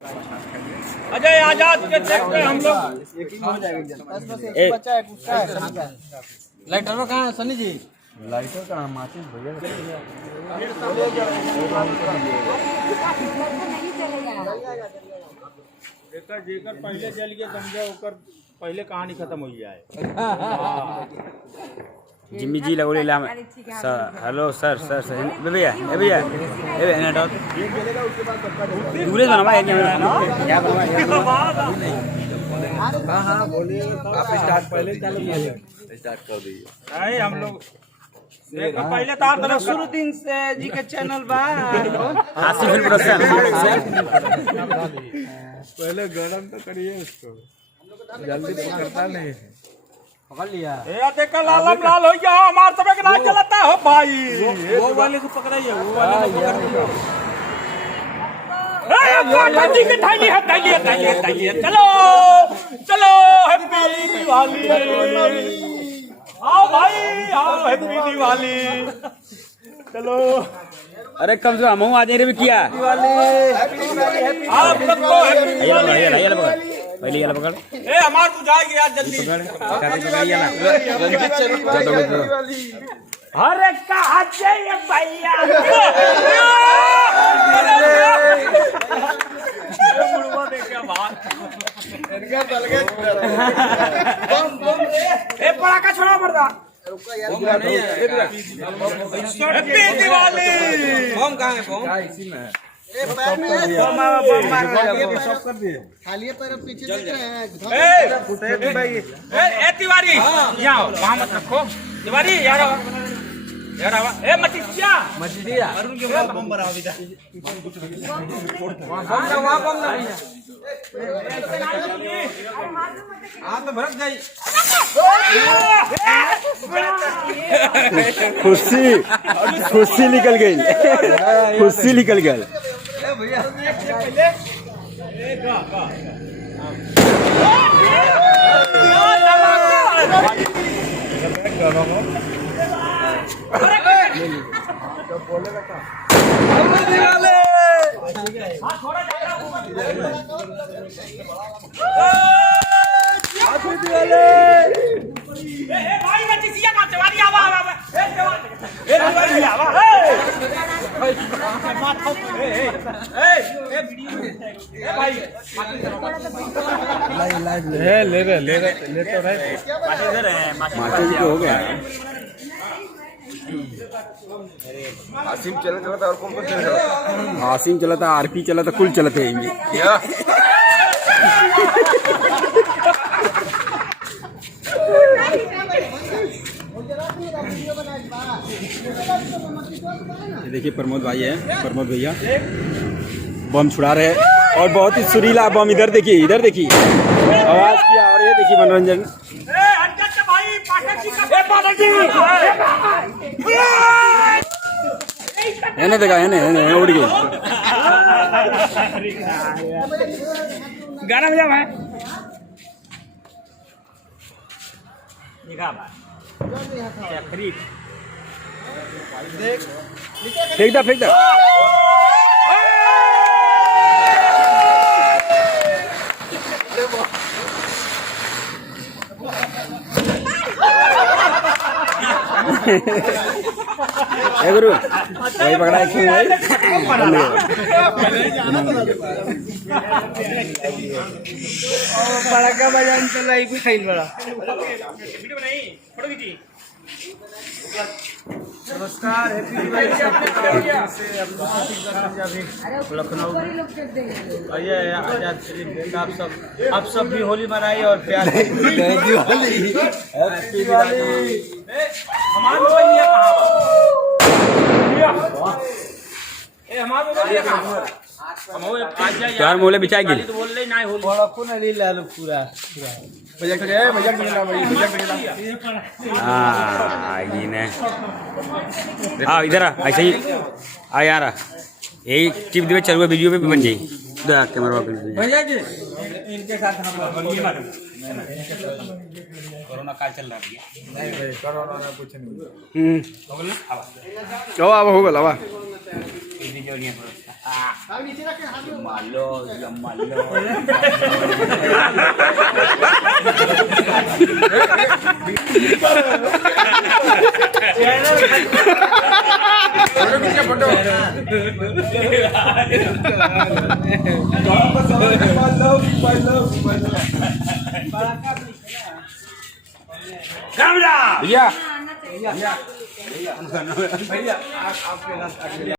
अजय आजाद के चेक पे हम लोग लाइटर कहाँ है सनी जी? लाइटर का माचिस भैया जेकर जेकर पहले जल के समझे ओकर पहले कहानी खत्म हो जाए। जिम्मी जी लगोले लाम sir hello sir sir sir ए भैया एना डॉट दूरे बनवा है क्या हाँ हाँ बोलिए, आप स्टार्ट पहले चालू कीजिए, स्टार्ट कर दीजिए। नहीं हम लोग देखो पहले तार तरफ शुरू दिन से जी के चैनल बा आसिफ प्रोडक्शन पहले गरम तो करिए उसको, जल्दी पकड़ता नहीं है। पकड़ लिया ए देखो लालम लाल हो गया हमार सब के नहीं चलता हो भाई। वो वाले को पकड़ाइए, वो वाले को पकड़ जी के थैली है थैली चलो चलो हैप्पी दिवाली आओ भाई आओ हैप्पी दिवाली चलो। अरे कम से कम आज रे भी किया आप सबको हैप्पी दिवाली। पहले ये पकड़ ए हमार बुझाएगी यार जल्दी अरे कहा जाइए भैया पड़ाका छोड़ा पड़ता हैप्पी दिवाली। बम कहाँ है? बम इसी में है। खाली पर पीछे देख रहे हैं। तिवारी यहाँ वहाँ मत रखो तिवारी यार यार ए मचिया अरुण के बम बनाओ इधर। वहाँ बम नहीं है। हाँ तो भरत गई खुशी निकल गई खुशी निकल गई भाई मचिया का तिवारी आवा ले तो रहे हो गया। आसिम चला था और कौन चला था? आसिम चला था, आरपी चला था, कुल चलते हैं ये देखिए प्रमोद भाई है, प्रमोद भैया बम छुड़ा रहे हैं और बहुत ही सुरीला बम। इधर देखिए आवाज किया और ये देखिए मनोरंजन। है देखा है उड़ गई गाना बजा भाई फेंक दा गुरु वही पकड़ा क्यों भाई? बड़ा का बजान चला ही फाइल बड़ा। नमस्कार, हैप्पी दिवाली लखनऊ आइए आजाद शरीफ। आप सब भी होली मनाइए और प्यार हैप्पी दिवाली। चार मोले बिछा गिल बोल ले ना होली बड़ा को नहीं ले लो पूरा बजट है बजट मिला भाई बजट मिला। हाँ ये ने हाँ इधर आ ऐसे ही आ यार यही टिप दे चल वीडियो पे भी बन जाएगी। इधर कैमरा भैया जी इनके साथ हम कोरोना काल चल रहा है। नहीं भाई कोरोना में कुछ नहीं। हो गल हवा वीडियो नहीं अब नीचे रखे हाथ में मालो या मालो भैया आना चाहिए। भैया